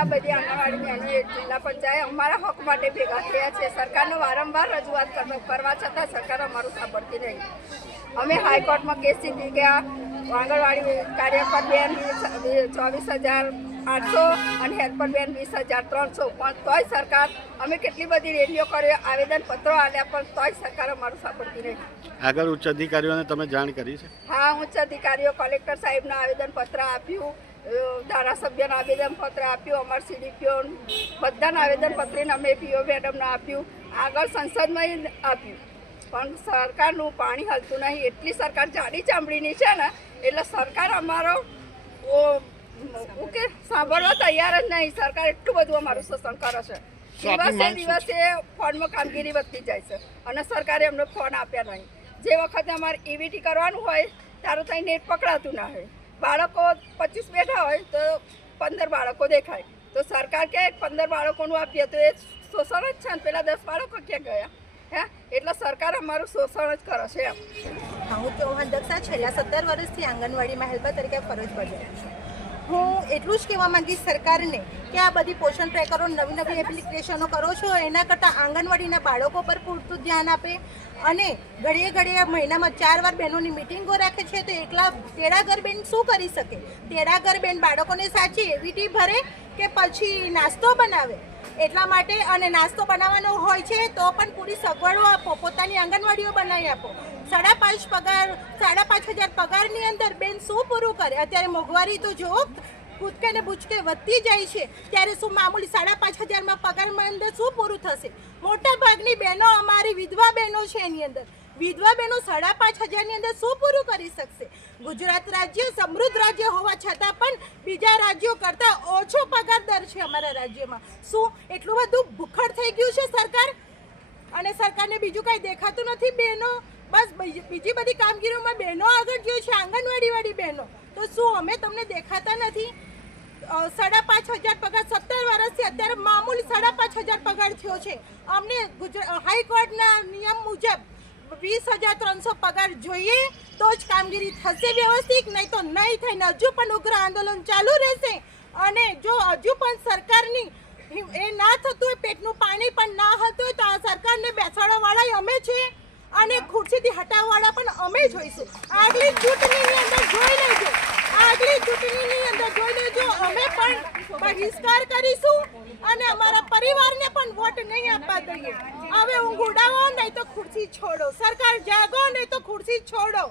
આ બધી આંગણવાડી બહેનો જિલ્લા પંચાયત અમારા હક માટે ભેગા થયા છે. સરકારને વારંવાર રજૂઆત કરવા છતાં સરકાર અમારું સાંભળતી નહીં. અમે હાઈકોર્ટમાં કેસ જીતી ગયા. આંગણવાડી કાર્યકર બેન 24,800 અને હેલ્પર બેન 20,300, પણ તોય સરકાર અમે કેટલી બધી રેલીઓ કર્યો, આવેદનપત્રો આપ્યા, પણ તોય સરકાર અમારું સાંભળતી નહીં. આગળ ઉચ્ચ અધિકારીઓને તમે જાણ કરી છે? હા, ઉચ્ચ અધિકારીઓ કલેક્ટર સાહેબને આવેદનપત્ર આપ્યું, ધારાસભ્યને આવેદનપત્ર આપ્યું, અમારા સીડીપીઓ બધાને આવેદનપત્રને અમે પીઓ મેડમને આપ્યું, આગળ સંસદમાં આપ્યું, પણ સરકારનું પાણી હલતું નહીં. એટલી સરકાર જાડી ચામડીની છે ને, એટલે સરકાર અમારો કે સાંભળવા તૈયાર જ નહીં. સરકાર એટલું બધું અમારું શોષણ કરે છે. દિવસે દિવસે ફોનમાં કામગીરી વધતી જાય છે અને સરકારે અમને ફોન આપ્યા નહીં. જે વખતે અમારે ઈવીટી કરવાનું હોય ત્યારે ત્યાં નેટ પકડાતું ના હોય. બાળકો 25 બેઠા હોય તો 15 બાળકો દેખાય, તો સરકાર કે 15 બાળકોનું આપીએ તો એ શોષણ જ છે ને. પેલા 10 બાળકો ક્યાં ગયા? હે, એટલે સરકાર અમારું શોષણ જ કરે છે એમ. હું ચૌહાણ દક્ષા છેલ્લા 17 વર્ષથી આંગણવાડીમાં હેલ્પર તરીકે ફરજ બજાવું છું. હું એટલું જ કહેવા માંગીશ સરકારને કે આ બધી પોષણ ટ્રેકરો નવી એપ્લિકેશનો કરો છો, એના કરતાં આંગણવાડીના બાળકો પર પૂરતું ધ્યાન આપે. અને ઘડીએ મહિનામાં 4 વાર બહેનોની મિટિંગો રાખે છે, તો એકલા તેડાગર બેન શું કરી શકે? તેડાગર બેન બાળકોને સાચી એવીટી ભરે કે પછી નાસ્તો બનાવે? એટલા માટે, અને નાસ્તો બનાવવાનો હોય છે તો પણ પૂરી સગવડો આપો, પોતાની આંગણવાડીઓ બનાવી આપો. 5,500 પગારની અંદર બેન શું પૂરું કરે? અત્યારે મોંઘવારી તો જો કૂદકે ને બુચકે વધતી જાય છે, ત્યારે શું મામૂલી 5,500 પગારમાં અંદર શું પૂરું થશે? મોટા ભાગની બહેનો અમારી વિધવા બહેનો છે, એની અંદર વિધવા બહેનો 5,500 અંદર શું પૂરું કરી શકશે? ગુજરાત રાજ્ય સમૃદ્ધ રાજ્ય હોવા છતાં પણ બીજા રાજ્યો કરતાં ઓછો પગાર દર છે અમારા રાજ્યમાં. શું એટલું બધું ભૂખડ થઈ ગયું છે સરકાર? અને સરકારને બીજું કંઈ દેખાતું નથી? બહેનો બસ બીજી બધી કામગીરીઓમાં બહેનો આગળ ગયો છે, આંગણવાડીવાળી બહેનો. તો શું અમે તમને દેખાતા નથી? 5,500 પગાર 17 વર્ષથી અત્યારે મામૂલી 5,500 પગાર થયો છે. અમને હાઈકોર્ટના નિયમ મુજબ 20,300 પગાર જોઈએ તો જ કામગીરી થશે વ્યવસ્થિત, નહીં તો નહીં થઈને હજુ પણ ઉગ્ર આંદોલન ચાલુ રહેશે. અને જો હજુ પણ સરકારની એ ના થતું હોય, પેટનું પાણી પણ ના હતું હોય, તો આ સરકારને બેસાડવાવાળા અમે છે અને ખુરશીથી હટાવવાવાળા પણ અમે જોઈશું. આગલી ચૂંટણીની અંદર જોઈ લેજો, અમે પણ બહિષ્કાર કરીશું અને અમારા પરિવારને પણ વોટ નહીં આપવા દઈએ. હવે ઊંઘ ઉડાવો નહીં તો ખુરશી છોડો. સરકાર જાગો નહીં તો ખુરશી છોડો.